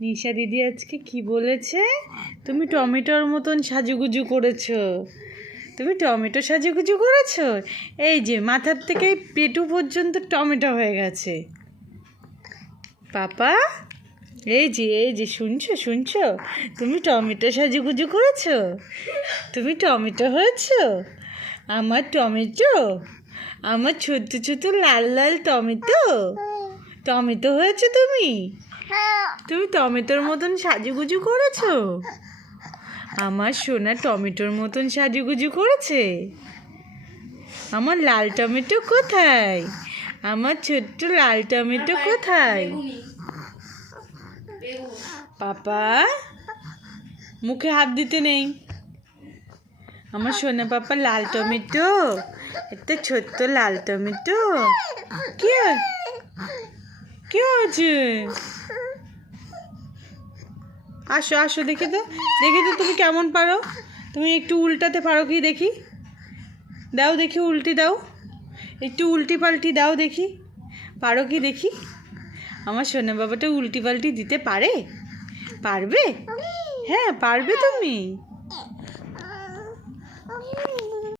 নিশা দিদি আজকে কি বলেছে? তুমি টমেটোর মতন সাজুগুজু করেছো। তুমি টমেটো সাজুগুজু করেছো। এই যে মাথার থেকে পেটু পর্যন্ত টমেটো হয়ে গেছে। পাপা, এই যে শুনছো শুনছো, তুমি টমেটো সাজুগুজু করেছো। তুমি টমেটো হয়েছো। আমার টমেটো, আমার ছোট ছোট লাল লাল টমেটো। টমেটো হয়েছে তুমি। তুমি টমেটোর মতন সাজুগুজু করেছো। আমার সোনা টমেটোর মতন সাজুগুজু করেছে। আমার লাল টমেটো কোথায়? আমার ছোট্ট লাল টমেটো কোথায়? পাপা, মুখে হাত দিতে নেই। আমার সোনা পাপা লাল টমেটো, একটা ছোট্ট লাল টমেটো। কি কি হয়েছে? আসো আসো, দেখি তো তুমি কেমন পারো। তুমি একটু উল্টাতে পারো কি দেখি? দাও দেখি, উল্টি দাও, একটু উল্টি পাল্টি দাও দেখি, পারো কি দেখি? আমার সোনা বাবাটা উল্টি পাল্টি দিতে পারে? পারবে? হ্যাঁ পারবে তুমি।